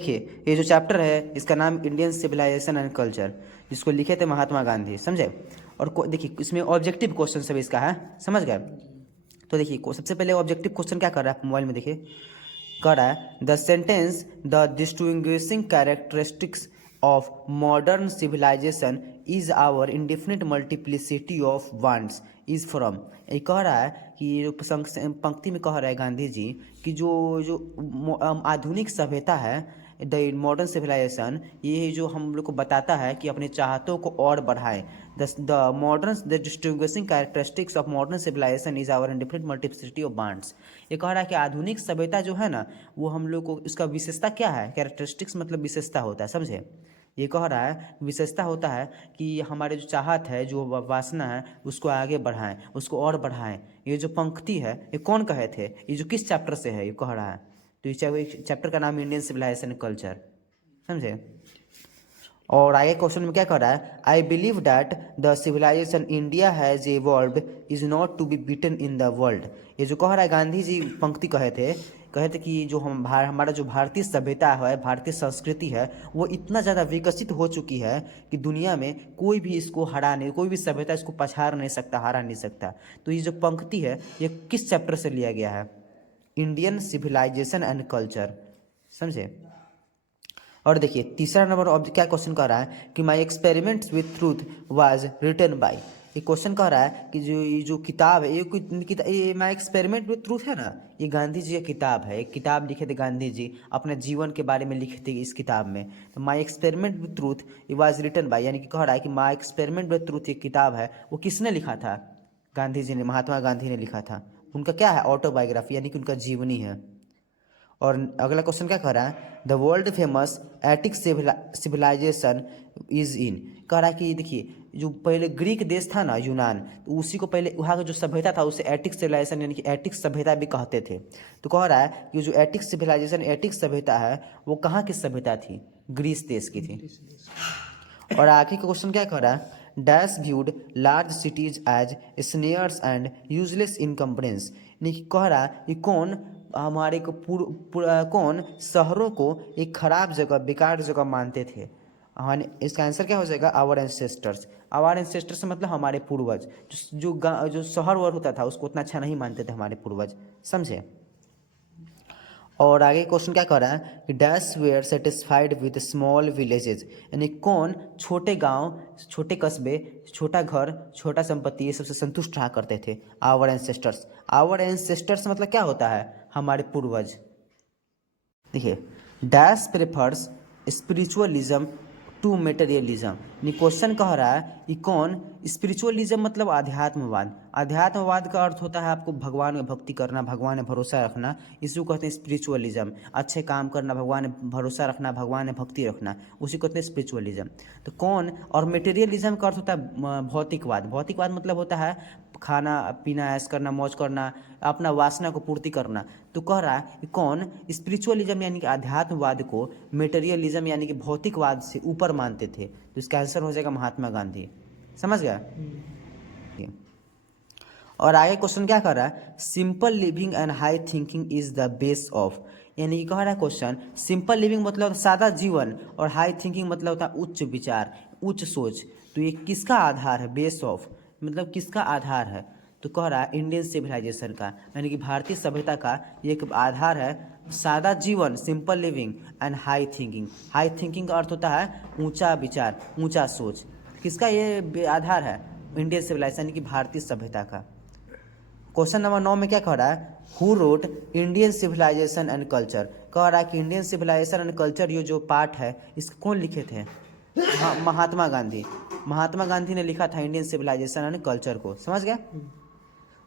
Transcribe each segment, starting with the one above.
देखिए ये जो चैप्टर है इसका नाम इंडियन सिविलाइजेशन एंड कल्चर, जिसको लिखे थे महात्मा गांधी, समझे। और देखिए इसमें ऑब्जेक्टिव क्वेश्चन सब इसका है, समझ गए। तो देखिए सबसे पहले ऑब्जेक्टिव क्वेश्चन क्या कर रहा है, मोबाइल में देखिए कर रहा है the sentence the distinguishing characteristics of modern civilisation is our indefinite multiplicity of wants is from. ये कह रहा है कि ये जो पंक्ति में कह रहा है गांधी जी कि जो जो आधुनिक सभ्यता है, द मॉडर्न सिविलाइजेशन, ये जो हम लोग को बताता है कि अपने चाहतों को और बढ़ाएं। The distinguishing characteristics of modern civilisation is our indefinite multiplicity of wants. ये कह रहा है कि आधुनिक सभ्यता जो है ना, वो हम लोग को इसका विशेषता क्या है, कैरेक्टरिस्टिक्स मतलब विशेषता होता है, समझे। ये कह रहा है विशेषता होता है कि हमारे जो चाहत है, जो वासना है, उसको आगे बढ़ाएं, उसको और बढ़ाएं। ये जो पंक्ति है ये कौन कहे थे, ये जो किस चैप्टर से है ये कह रहा है, तो इस चैप्टर का नाम इंडियन सिविलाइजेशन कल्चर, समझे। और आगे क्वेश्चन में क्या कर रहा है, I believe that the civilisation India has evolved is not to be beaten in the world. ये जो कह रहा है गांधी जी पंक्ति कहे थे कि जो हमारा जो भारतीय सभ्यता है, भारतीय संस्कृति है, वो इतना ज़्यादा विकसित हो चुकी है कि दुनिया में कोई भी इसको हरा नहीं, कोई भी सभ्यता इसको पछाड़ नहीं सकता, हरा नहीं सकता। तो ये जो पंक्ति है ये किस चैप्टर से लिया गया है, इंडियन सिविलाइजेशन एंड कल्चर, समझे। और देखिए तीसरा नंबर ऑब्जेक्ट क्या क्वेश्चन कर रहा है कि my experiments with truth was written by. ये क्वेश्चन कह रहा है कि जो किताब है, ये माई एक्सपेरिमेंट विथ ट्रूथ है ना, ये गांधी जी की किताब है। एक किताब लिखे थे गांधी जी, अपने जीवन के बारे में लिखे थे इस किताब में। तो माई एक्सपेरिमेंट विथ ट्रूथ ये वाज रिटन बाय, यानी कि कह रहा है कि माई एक्सपेरिमेंट विथ ट्रूथ ये किताब है, वो किसने लिखा था, गांधी जी ने, महात्मा गांधी ने लिखा था। उनका क्या है, ऑटोबायोग्राफी, यानी कि उनका जीवनी है। और अगला क्वेश्चन क्या कह रहा है, the world famous Attic civilisation is in. कह रहा है कि देखिए जो पहले ग्रीक देश था ना, यूनान, तो उसी को पहले वहाँ का जो सभ्यता था उसे एटिक सिविलाइजेशन यानी कि एटिक सभ्यता भी कहते थे। तो कह रहा है कि जो एटिक सिविलाइजेशन, एटिक सभ्यता है, वो कहाँ की सभ्यता थी, ग्रीस देश की थी। और आगे का क्वेश्चन क्या कह रहा है, dash viewed large cities as snares and useless encumbrances. यानी कि कह रहा है कि कौन हमारे को कौन शहरों को एक खराब जगह, बेकार जगह मानते थे। हमारे इसका आंसर क्या हो जाएगा, आवर एंसेस्टर्स। आवर एंसेस्टर्स मतलब हमारे पूर्वज, जो शहर वर होता था उसको उतना अच्छा नहीं मानते थे हमारे पूर्वज, समझे। और आगे क्वेश्चन क्या कर रहा है कि dash were satisfied with small villages, यानी कौन छोटे गांव, छोटे कस्बे, छोटा घर, छोटा संपत्ति, ये सबसे संतुष्ट रहा करते थे, आवर एंसेस्टर्स। आवर एंसेस्टर्स मतलब क्या होता है, हमारे पूर्वज। देखिए dash prefers spiritualism to materialism. Question कह रहा है कि कौन, स्पिरिचुअलिज्म मतलब आध्यात्मवाद, आध्यात्मवाद का अर्थ होता है आपको भगवान में भक्ति करना, भगवान में भरोसा रखना, इसी को कहते हैं स्पिरिचुअलिज्म। अच्छे काम करना, भगवान में भरोसा रखना, भगवान में भक्ति रखना, उसी को कहते हैं स्पिरिचुअलिज्म। तो कौन, और मेटेरियलिज्म का अर्थ होता है भौतिकवाद। भौतिकवाद मतलब होता है खाना पीना, ऐश करना, मौज करना, अपना वासना को पूर्ति करना। तो कह रहा है कि कौन स्पिरिचुअलिज्म यानी कि आध्यात्मवाद को मेटेरियलिज्म यानी कि भौतिकवाद से ऊपर मानते थे। तो इसका आंसर हो जाएगा महात्मा गांधी, समझ गया। और आगे क्वेश्चन क्या कर रहा है, simple living and high thinking is the base of. यानी कि कह रहा है क्वेश्चन, सिंपल लिविंग मतलब सादा जीवन, और हाई थिंकिंग मतलब होता है उच्च विचार, उच्च सोच। तो ये किसका आधार है, बेस ऑफ मतलब किसका आधार है, तो कह रहा है इंडियन सिविलाइजेशन का, यानी कि भारतीय सभ्यता का ये एक आधार है, सादा जीवन, simple living and high thinking. High thinking का अर्थ होता है ऊंचा विचार, ऊंचा सोच। किसका ये आधार है, इंडियन सिविलाइजेशन यानी कि भारतीय सभ्यता का। क्वेश्चन नंबर 9 में क्या कह रहा है, who wrote Indian civilisation and culture. कह रहा है कि इंडियन सिविलाइजेशन एंड कल्चर ये जो पार्ट है इसको कौन लिखे थे, महात्मा गांधी। महात्मा गांधी ने लिखा था इंडियन सिविलाइजेशन एंड कल्चर को, समझ गया।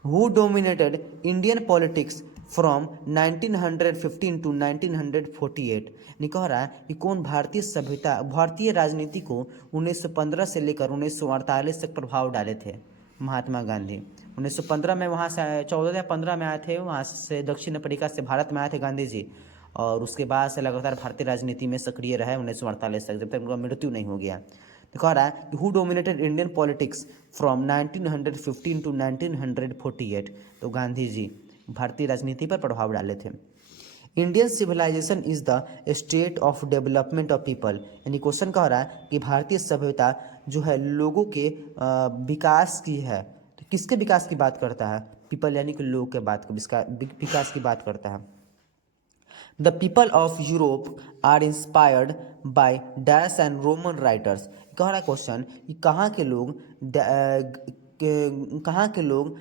Who dominated Indian politics from 1915 to 1948। नहीं कह रहा है कि कौन भारतीय सभ्यता, भारतीय राजनीति को 1915 से लेकर 1948 तक प्रभाव डाले थे, महात्मा गांधी। 1915 में वहाँ से 14 या 15 में आए थे, वहाँ से दक्षिण अफ्रीका से भारत में आए थे गांधी जी, और उसके बाद से लगातार भारतीय राजनीति में सक्रिय रहे 1948 तक, जब तक उनका मृत्यु नहीं हो गया। तो कह रहा है कि who dominated Indian politics from 1915 to 1948। तो गांधी जी भारतीय राजनीति पर प्रभाव डाले थे। Indian civilisation is the state of development of people, यानी क्वेश्चन कह रहा है कि भारतीय सभ्यता जो है लोगों के विकास की है। तो किसके विकास की बात करता है? पीपल यानी कि लोगों के विकास की बात करता है। The people of Europe are inspired by dash and Roman writers. कह रहा है क्वेश्चन कि कहाँ के लोग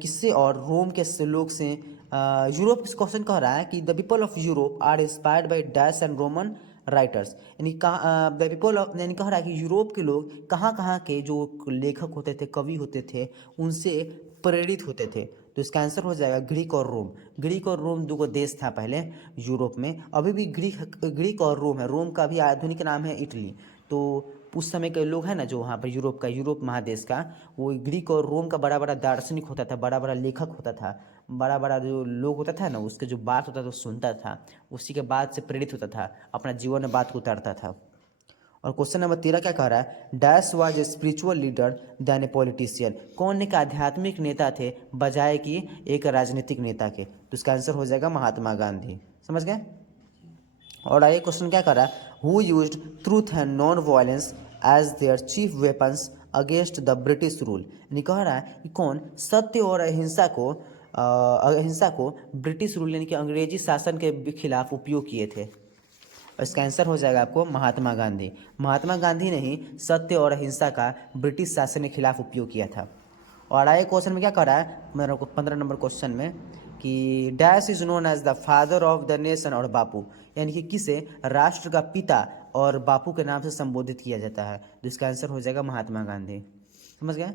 किससे और रोम के लोग से यूरोप। क्वेश्चन कह रहा है कि the people of Europe are inspired by dash and Roman writers, यानी कहाँ द पीपल ऑफ, यानी कह रहा है कि यूरोप के लोग कहाँ के जो लेखक होते थे, कवि होते थे, उनसे प्रेरित होते थे। तो इसका आंसर हो जाएगा ग्रीक और रोम। ग्रीक और रोम दो देश था पहले यूरोप में, अभी भी ग्रीक और रोम है। रोम का भी आधुनिक नाम है इटली। तो उस समय के लोग हैं ना जो वहाँ पर यूरोप महादेश का, वो ग्रीक और रोम का बड़ा बड़ा दार्शनिक होता था, बड़ा बड़ा लेखक होता था, बड़ा बड़ा जो लोग होता था ना, उसके जो बात होता था वो सुनता था, उसी के बात से प्रेरित होता था, अपना जीवन में बात को उतारता था। और क्वेश्चन नंबर 13 क्या कह रहा है? Dash was a spiritual leader than a politician. कौन एक आध्यात्मिक नेता थे बजाय कि एक राजनीतिक नेता के? तो इसका आंसर हो जाएगा महात्मा गांधी। समझ गए? और आगे क्वेश्चन क्या कर रहा है? Who used truth and non violence as their chief weapons against the British rule. यानी कह रहा है कि कौन सत्य और अहिंसा को ब्रिटिश रूल यानी कि अंग्रेजी शासन के खिलाफ उपयोग किए थे। और इसका आंसर हो जाएगा आपको महात्मा गांधी। महात्मा गांधी ने ही सत्य और अहिंसा का ब्रिटिश शासन के खिलाफ उपयोग किया था। और आगे क्वेश्चन में क्या कर रहा है मेरे को 15 नंबर क्वेश्चन में कि dash is known as the father of the nation, और बापू यानी कि किसे राष्ट्र का पिता और बापू के नाम से संबोधित किया जाता है? तो इसका आंसर हो जाएगा महात्मा गांधी। समझ गए?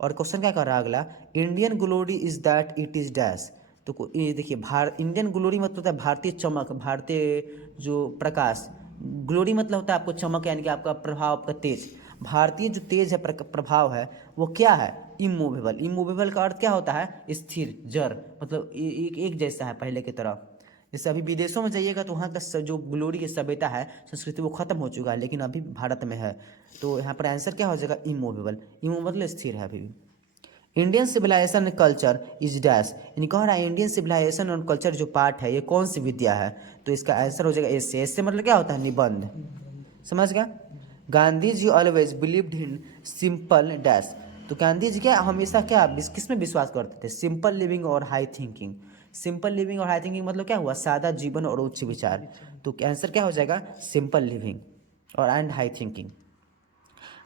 और क्वेश्चन क्या कर रहा है अगला? Indian glory is that it is dash. तो ये देखिए, इंडियन ग्लोरी मतलब होता है भारतीय चमक, भारतीय जो प्रकाश। ग्लोरी मतलब होता है आपको चमक, यानी कि आपका प्रभाव, आपका तेज। भारतीय जो तेज है, प्रभाव है, वो क्या है? इमूवेबल। इमूवेबल का अर्थ क्या होता है? स्थिर, जड़, मतलब एक जैसा है पहले की तरह। जैसे अभी विदेशों में जाइएगा तो वहाँ का जो ग्लोरी की सभ्यता है, संस्कृति, वो खत्म हो चुका है, लेकिन अभी भारत में है। तो यहाँ पर आंसर क्या हो जाएगा? इमूवेबल। इमूवेबल स्थिर है अभी भी। Indian civilisation and culture is dash, यानी कह रहा है इंडियन सिविलाइजेशन और कल्चर जो पार्ट है ये कौन सी विद्या है? तो इसका आंसर हो जाएगा एस से। एस से मतलब क्या होता है? निबंध। समझ गया? Gandhi ji always believed in simple dash. तो गांधी जी क्या हमेशा क्या किस में विश्वास करते थे? सिंपल लिविंग और हाई थिंकिंग। सिंपल लिविंग और हाई थिंकिंग मतलब क्या हुआ? सादा जीवन और उच्च विचार। तो आंसर क्या हो जाएगा? सिंपल लिविंग और and high thinking.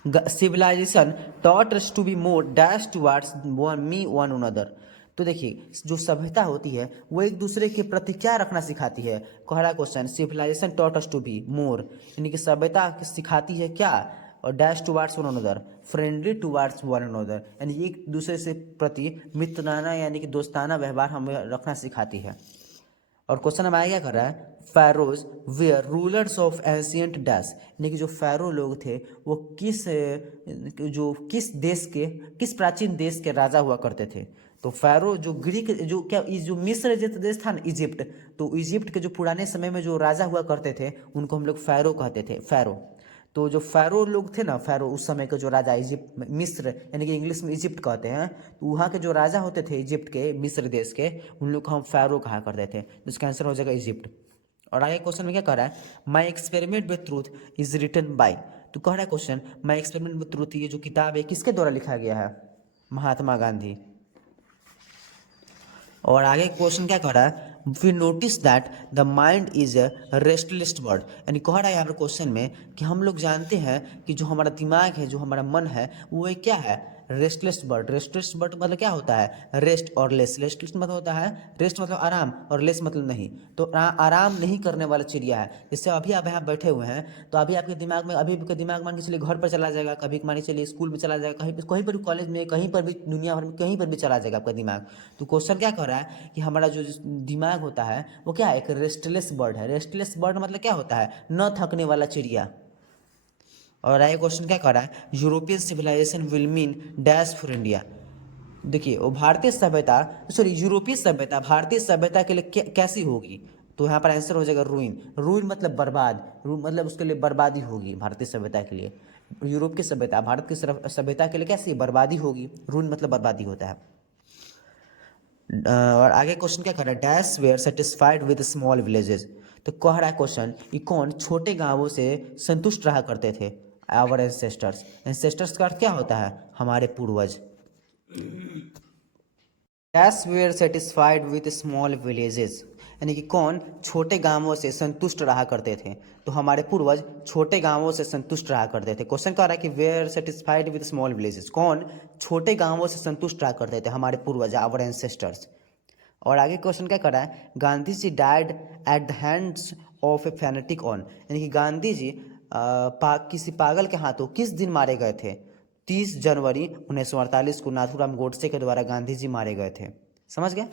Civilisation taught us to be more dash towards one another। तो देखिए, जो सभ्यता होती है वो एक दूसरे के प्रति क्या रखना सिखाती है? कह रहा question civilisation taught us to be more, यानी कि सभ्यता सिखाती है क्या? और dash towards one another, friendly towards one another, यानी एक दूसरे से प्रति मित्रताना यानी कि दोस्ताना व्यवहार हमें रखना सिखाती है। और क्वेश्चन हमारा क्या कर रहा है? Pharaohs were rulers of ancient dash, यानी कि जो फैरो लोग थे वो किस प्राचीन देश के राजा हुआ करते थे? तो फैरो जो ग्रीक जो मिस्र जैसे देश था ना, इजिप्ट, तो इजिप्ट के जो पुराने समय में जो राजा हुआ करते थे उनको हम लोग फैरो कहते थे, फैरो। तो जो फैरो लोग थे ना, फैरो उस समय के जो राजा इजिप्ट मिस्र यानी कि इंग्लिश में इजिप्ट कहते हैं, तो वहाँ के जो राजा होते थे इजिप्ट के, मिस्र देश के, उन लोग को हम फैरो कहा करते थे। तो इसका आंसर हो जाएगा इजिप्ट। और आगे क्वेश्चन में क्या कह रहा है? My experiment with truth is written by. तो कह रहा है question my experiment with truth, ये जो किताब है किसके द्वारा लिखा गया है? महात्मा गांधी। और आगे क्वेश्चन क्या कह रहा है? We notice that the mind is a restless bird, यानी कह रहा है यहाँ पर क्वेश्चन में कि हम लोग जानते हैं कि जो हमारा दिमाग है, जो हमारा मन है, वो एक क्या है? Restless bird. रेस्टलेस बर्ड मतलब क्या होता है? रेस्ट और लेस। रेस्टलेस मतलब होता है रेस्ट मतलब आराम और लेस मतलब नहीं। तो आराम नहीं करने वाला चिड़िया है। जैसे अभी आप यहाँ बैठे हुए हैं तो अभी आपके दिमाग में, अभी आपका दिमाग मान के चलिए घर पर चला जाएगा, कभी मान के चलिए स्कूल में चला जाएगा, कहीं पर भी, कॉलेज में, कहीं पर भी, दुनिया भर में कहीं पर भी चला जाएगा आपका दिमाग। तो क्वेश्चन क्या कर रहा है कि हमारा जो दिमाग होता है वो क्या है? एक रेस्टलेस बर्ड है। रेस्टलेस बर्ड मतलब क्या होता है? न थकने वाला चिड़िया। और आगे क्वेश्चन क्या कर रहा है? European civilisation will mean dash for India. देखिए, वो भारतीय सभ्यता, सॉरी यूरोपीय सभ्यता भारतीय सभ्यता के लिए कैसी होगी? तो यहाँ पर आंसर हो जाएगा रूइन। रूइन मतलब बर्बाद, मतलब उसके लिए बर्बादी होगी भारतीय सभ्यता के लिए। यूरोप की सभ्यता भारत की सभ्यता के लिए कैसी बर्बादी होगी? रूइन मतलब बर्बादी होता है। और आगे क्वेश्चन क्या कर रहा है, dash were satisfied with small villages. तो कह रहा है क्वेश्चन कि कौन छोटे गांवों से संतुष्ट रहा करते थे, आवर एंसेस्टर्स। एंसेस्टर्स का अर्थ क्या होता है, हमारे पूर्वज। Dash were satisfied with small villages, यानी कि कौन छोटे गांवों से संतुष्ट रहा करते थे, तो हमारे पूर्वज छोटे गांवों से संतुष्ट रहा करते थे। क्वेश्चन कह रहा है कि were satisfied with small villages, कौन छोटे गांवों से संतुष्ट रहा करते थे, हमारे पूर्वज, आवर एंसेस्टर्स। और आगे क्वेश्चन क्या कर रहा है, Gandhi ji died at the hands of a fanatic on, यानी कि गांधी जी किसी पागल के हाथों किस दिन मारे गए थे, 30 जनवरी 1948 को नाथूराम गोडसे के द्वारा गांधी जी मारे गए थे। समझ गए।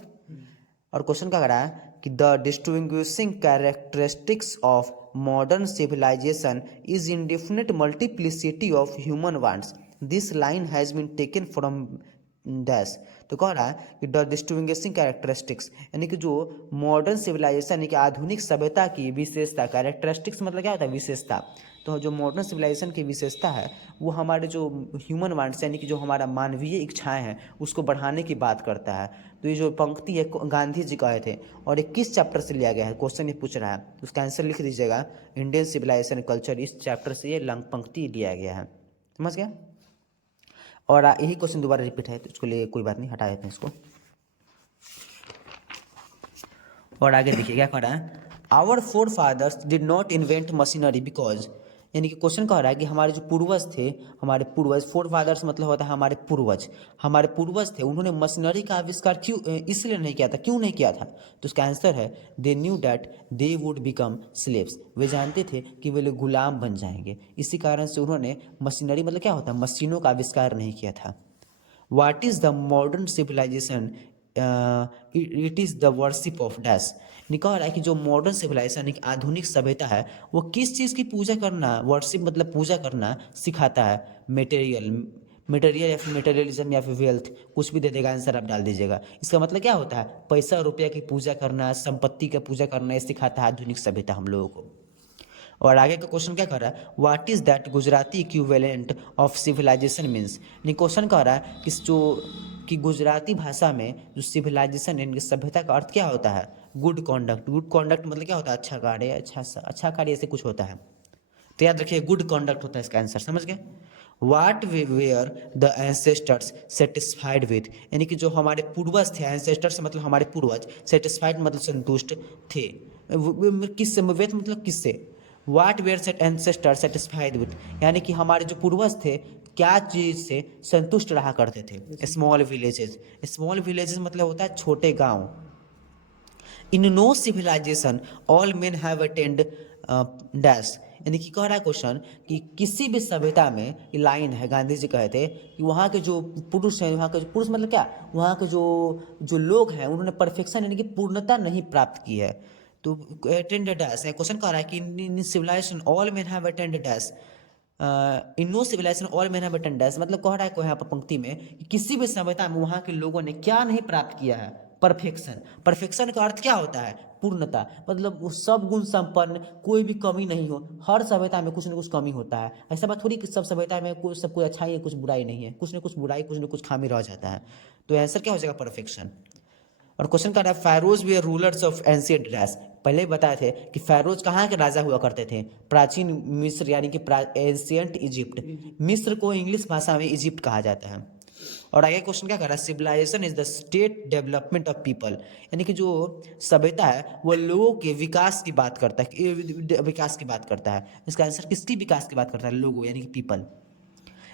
और क्वेश्चन क्या कर रहा है कि the distinguishing characteristics of modern civilisation is indefinite multiplicity of human wants, this line has been taken from dash. तो कह रहा है कि द डिस्टिंग्विशिंग कैरेक्टरिस्टिक्स, यानी कि जो मॉडर्न सिविलाइजेशन यानी कि आधुनिक सभ्यता की विशेषता, कैरेक्टरिस्टिक्स मतलब क्या होता है, विशेषता। तो जो मॉडर्न सिविलाइजेशन की विशेषता है वो हमारे जो ह्यूमन वांट्स यानी कि जो हमारा मानवीय इच्छाएं हैं उसको बढ़ाने की बात करता है। तो ये जो पंक्ति है गांधी जी कहे थे, और ये किस चैप्टर से लिया गया है, क्वेश्चन ये पूछ रहा है, तो उसका आंसर लिख दीजिएगा, इंडियन सिविलाइजेशन कल्चर, इस चैप्टर से ये लंग पंक्ति लिया गया है। समझ गया। और यही क्वेश्चन दोबारा रिपीट है तो उसके लिए कोई बात नहीं, हटा देते हैं इसको। और आगे देखिए क्या कह रहा है, our forefathers did not invent machinery because, यानी कि क्वेश्चन कह रहा है कि हमारे जो पूर्वज थे, हमारे पूर्वज, फोर फादर्स मतलब होता है हमारे पूर्वज थे, उन्होंने मशीनरी का आविष्कार क्यों इसलिए नहीं किया था, क्यों नहीं किया था। तो उसका आंसर है they knew that they would become slaves, वे जानते थे कि वे लोग गुलाम बन जाएंगे, इसी कारण से उन्होंने मशीनरी मतलब क्या होता है, मशीनों का आविष्कार नहीं किया था। What is the modern civilisation, it is the worship of dash, निकल रहा है कि जो मॉडर्न सिविलाइजेशन यानी कि आधुनिक सभ्यता है वो किस चीज़ की पूजा करना, वर्शिप मतलब पूजा करना सिखाता है, मटेरियल या फिर मटेरियलिज्म या फिर वेल्थ, कुछ भी दे देगा आंसर आप डाल दीजिएगा। इसका मतलब क्या होता है, पैसा रुपया की पूजा करना, संपत्ति का पूजा करना, ये सिखाता है आधुनिक सभ्यता हम लोगों को। और आगे का क्वेश्चन क्या कर रहा है, what is that Gujarati equivalent of civilisation means, नहीं क्वेश्चन कह रहा है कि गुजराती भाषा में जो सिविलाइजेशन यानी कि सभ्यता का अर्थ क्या होता है, गुड कॉन्डक्ट। गुड कॉन्डक्ट मतलब क्या होता है, अच्छा कार्य, अच्छा कार्य ऐसे कुछ होता है। तो याद रखिए गुड कॉन्डक्ट होता है इसका आंसर। समझ गए। What were the ancestors satisfied with, यानी कि जो हमारे पूर्वज थे, एंसेस्टर्स मतलब हमारे पूर्वज, सेटिस्फाइड मतलब संतुष्ट थे, किससे, विथ मतलब किससे, what were set ancestor satisfied with, यानी कि हमारे जो पूर्वज थे क्या चीज़ से संतुष्ट रहा करते थे, स्मॉल विलेजेस। स्मॉल विलेजेस मतलब होता है छोटे गांव। In no civilisation all men have attend dash, यानी कि कह रहा है क्वेश्चन कि किसी भी सभ्यता में, ये लाइन है गांधी जी कहे थे कि वहाँ के जो पुरुष हैं, वहाँ के जो पुरुष मतलब क्या, वहाँ के जो जो लोग हैं उन्होंने परफेक्शन यानी कि पूर्णता नहीं प्राप्त की है। तो अटेंड डैश है, क्वेश्चन कह रहा है कि in civilization all men have attend dash, in no civilisation all men have attend dash, मतलब कह रहा है यहाँ पर पंक्ति में कि किसी भी सभ्यता में वहाँ के लोगों ने क्या नहीं प्राप्त किया है, परफेक्शन। परफेक्शन का अर्थ क्या होता है, पूर्णता, मतलब वो सब गुण संपन्न, कोई भी कमी नहीं हो। हर सभ्यता में कुछ न कुछ कमी होता है, ऐसा बात थोड़ी कि सब सभ्यता में कुछ सब कुछ अच्छाई है कुछ बुराई नहीं है, कुछ न कुछ बुराई कुछ न कुछ खामी रह जाता है। तो आंसर क्या हो जाएगा, परफेक्शन। और क्वेश्चन कर रहा है pharaohs were rulers of ancient Greece, पहले ही बताए थे कि फैरोज कहाँ के राजा हुआ करते थे, प्राचीन मिस्र यानी कि एंशियंट इजिप्ट, मिस्र को इंग्लिश भाषा में इजिप्ट कहा जाता है। और आगे क्वेश्चन क्या कर रहा है, civilisation is the state development of people, यानी कि जो सभ्यता है वो लोगों के विकास की बात करता है, विकास की बात करता है। इसका आंसर किसकी विकास की बात करता है, लोगों यानी कि people.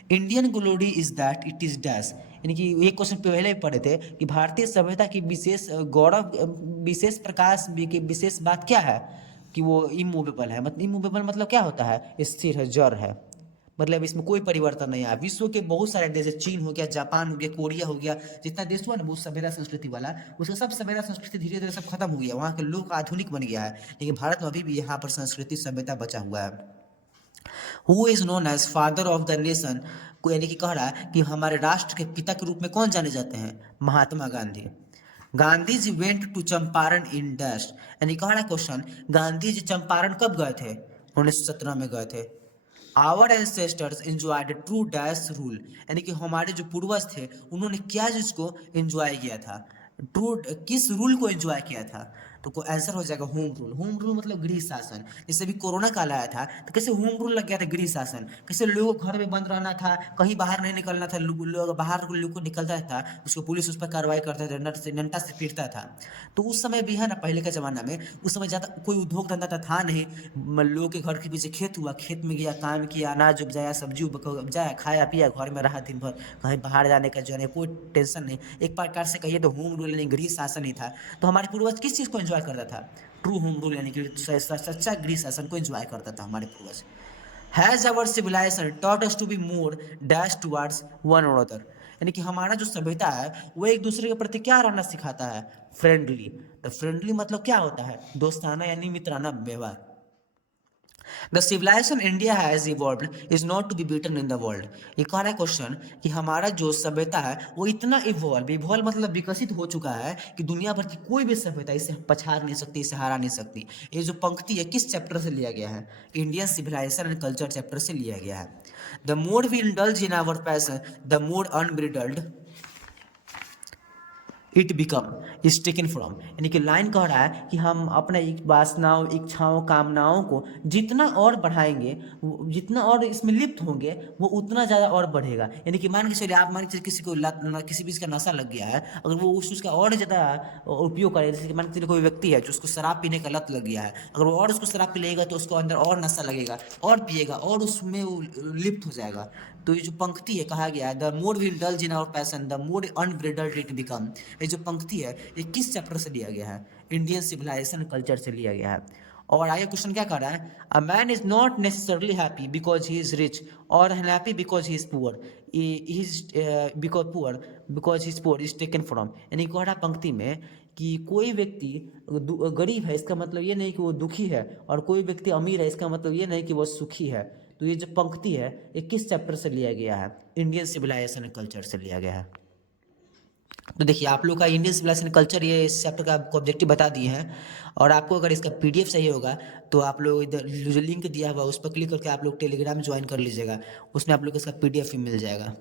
Indian glory is that it is dash, यानी कि ये क्वेश्चन पहले ही पढ़े थे कि भारतीय सभ्यता की विशेष गौरव, विशेष प्रकाश की विशेष बात क्या है, कि वो इमूवेबल है। मतलब इमूवेबल मतलब क्या होता है, स्थिर है, जड़ है, मतलब इसमें कोई परिवर्तन नहीं आया। विश्व के बहुत सारे देश, चीन हो गया, जापान हो गया, कोरिया हो गया, जितना देश हुआ ना बहुत सभ्यता संस्कृति वाला, उसका सब सभ्यता संस्कृति धीरे धीरे सब खत्म हो गया, वहाँ के लोग आधुनिक बन गया है, लेकिन भारत में अभी भी यहाँ पर संस्कृति सभ्यता बचा हुआ है। Who is known as father of the nation, को यानी कि कह रहा है कि हमारे राष्ट्र के पिता के रूप में कौन जाने जाते हैं, Mahatma Gandhi. Gandhi ji went to Champaran in dash, यानी कह रहा है क्वेश्चन, गांधी जी चंपारण कब गए थे, 1917 में गए थे। Our ancestors enjoyed true dash rule, यानी कि हमारे जो पूर्वज थे उन्होंने क्या चीज को एंजॉय किया था, ट्रू किस रूल को एंजॉय किया था? तो आंसर हो जाएगा होम रूल। होम रूल मतलब गृह शासन। जैसे अभी कोरोना काल आया था तो कैसे होम रूल लग गया था, गृह शासन। कैसे लोग घर में बंद रहना था, कहीं बाहर नहीं निकलना था, लोग बाहर लोग को निकलता था उसको पुलिस उस पर कार्रवाई करता था, डंडा से पीटता था। तो उस समय भी है ना, पहले के ज़माना में उस समय ज़्यादा कोई उद्योग धंधा था नहीं। लोगों के घर के पीछे खेत हुआ, खेत में गया, काम किया, अनाज उपजाया, सब्जी उपजाया, खाया पिया, घर में रहा दिन भर, कहीं बाहर जाने का जो है कोई टेंशन नहीं। एक प्रकार से कहिए तो होम रूल यानी गृह शासन ही था। तो हमारे पूर्वज किस चीज़ को एंजॉय करता था? ट्रू होम रूल यानी कि सच्चा गृह शासन को एंजॉय करता था हमारे पूर्वज। Has our civilisation taught us to be more dash towards one or other, यानी कि हमारा जो सभ्यता है वो एक दूसरे के प्रति क्या रहना सिखाता है? फ्रेंडली। तो फ्रेंडली मतलब क्या होता है? दोस्ताना यानी मित्राना व्यवहार। The civilisation India has evolve is not to be beaten in the world. ये कह रहा है क्वेश्चन कि हमारा जो सभ्यता है वो इतना इवॉल्व मतलब विकसित हो चुका है कि दुनिया भर की कोई भी सभ्यता इसे पछाड़ नहीं सकती, इसे हरा नहीं सकती। ये जो पंक्ति है किस चैप्टर से लिया गया है? Indian civilisation and culture chapter से लिया गया है। The more we indulge in our passion the more unbridled it become is taken from, यानी कि लाइन कह रहा है कि हम अपने वासनाओं, इच्छाओं, कामनाओं को जितना और बढ़ाएंगे, जितना और इसमें लिप्त होंगे, वो उतना ज़्यादा और बढ़ेगा। यानी कि मान के चलिए, आप मान के चलिए किसी को किसी भी चीज़ का नशा लग गया है, अगर वो उस चीज़ का और ज़्यादा उपयोग करे, जैसे कि मान के चलिए कोई व्यक्ति है जो उसको शराब पीने का लत लग गया है, अगर वो और उसको शराब पी लेगा तो उसको अंदर और नशा लगेगा, और पिएगा और उसमें वो लिप्त हो जाएगा। तो ये जो पंक्ति है कहा गया है the more we indulge in our passion the more unbridled it become, ये जो पंक्ति है ये किस चैप्टर से लिया गया है? इंडियन सिविलाइजेशन कल्चर से लिया गया है। और आगे क्वेश्चन क्या कर रहा है? A man is not necessarily happy because he is rich और unhappy because he is poor, because he is poor is taken from, यानी कह रहा पंक्ति में कि कोई व्यक्ति गरीब है इसका मतलब ये नहीं कि वो दुखी है, और कोई व्यक्ति अमीर है इसका मतलब ये नहीं कि वो सुखी है। तो ये जो पंक्ति है ये किस चैप्टर से लिया गया है? इंडियन सिविलाइजेशन एंड कल्चर से लिया गया है। तो देखिए आप लोग का इंडियन सिविलाइजेशन कल्चर ये इस चैप्टर का आपको ऑब्जेक्टिव बता दिए हैं। और आपको अगर इसका पीडीएफ चाहिए होगा तो आप लोग इधर जो लिंक दिया हुआ उस पर क्लिक करके आप लोग टेलीग्राम ज्वाइन कर लीजिएगा, उसमें आप लोग को इसका पीडीएफ भी मिल जाएगा।